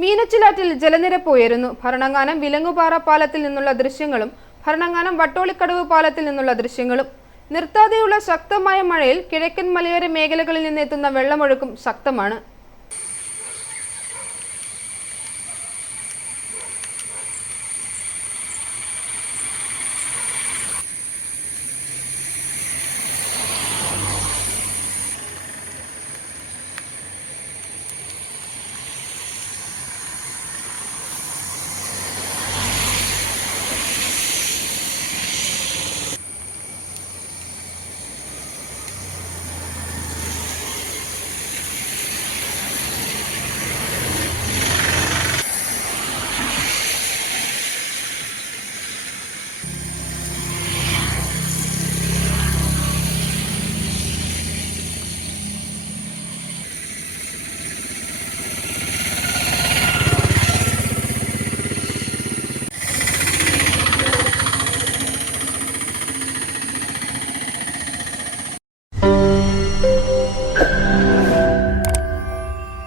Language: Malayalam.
മീനച്ചിലാറ്റിൽ ജലനിരപ്പ് ഉയരുന്നു. ഭരണങ്ങാനം വിലങ്ങുപാറ പാലത്തിൽ നിന്നുള്ള ദൃശ്യങ്ങളും ഭരണങ്ങാനം വട്ടോളിക്കടവ് പാലത്തിൽ നിന്നുള്ള ദൃശ്യങ്ങളും. നിർത്താതെയുള്ള ശക്തമായ മഴയിൽ കിഴക്കൻ മലയോര മേഖലകളിൽ നിന്നെത്തുന്ന വെള്ളമൊഴുക്കും ശക്തമാണ്.